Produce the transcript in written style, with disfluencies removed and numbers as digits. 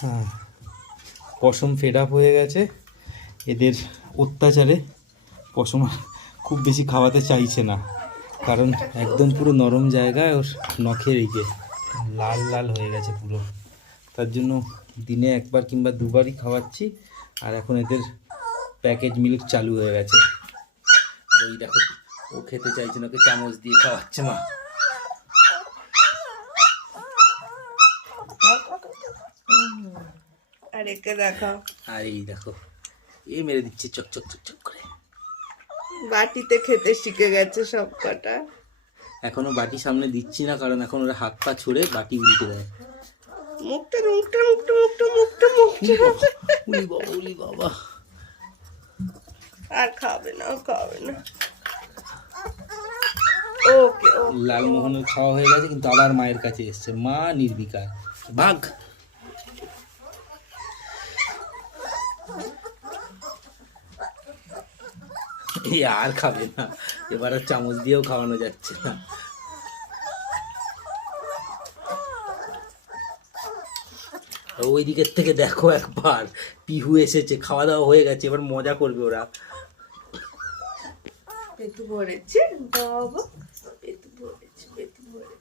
হ্যাঁ, পশম fed up হয়ে গেছে এদের অত্যাচারে। পশম খুব বেশি খাওয়াতে চাইছে না, কারণ একদম পুরো নরম জায়গায় ওর নখের এই যে লাল লাল হয়ে গেছে পুরো। তার জন্য দিনে একবার কিংবা দুবারই খাওয়াচ্ছি। আর এখন এদের প্যাকেজ মিল্ক চালু হয়ে গেছে। আর ওই দেখো, ও খেতে চাইছে না, ওকে চামচ দিয়ে খাওয়াচ্ছে মা। আর একে দেখাও, আর এই দেখো, এই মেরে দিচ্ছে চক চক চক চক করে। বাটিতে খেতে শিখে গেছে সব কটা। এখনো বাটি সামনে দিচ্ছি না, কারণ এখন ওরা হাত পা ছুড়ে বাটি উল্টে দেয়। মুখটা মুখটা মুখটা মুখটা মুখটা মুখটা। উলি বাবা, উলি বাবা। আর খাবে না, খাবে না। ওকে, লালমোহনের খাওয়া হয়ে গেছে, কিন্তু আবার মায়ের কাছে এসছে। মা নির্বিকার, ভাগ। এই আর খাবে না, এবার আর চামচ দিয়েও খাওয়ানো যাচ্ছে না। ওই দিকের থেকে দেখো একবার, পিহু এসেছে, খাওয়া দাওয়া হয়ে গেছে, এবার মজা করবে ওরা। পেটু ভরেছে বাবা, পেটু ভরেছে, পেটু ভরেছে।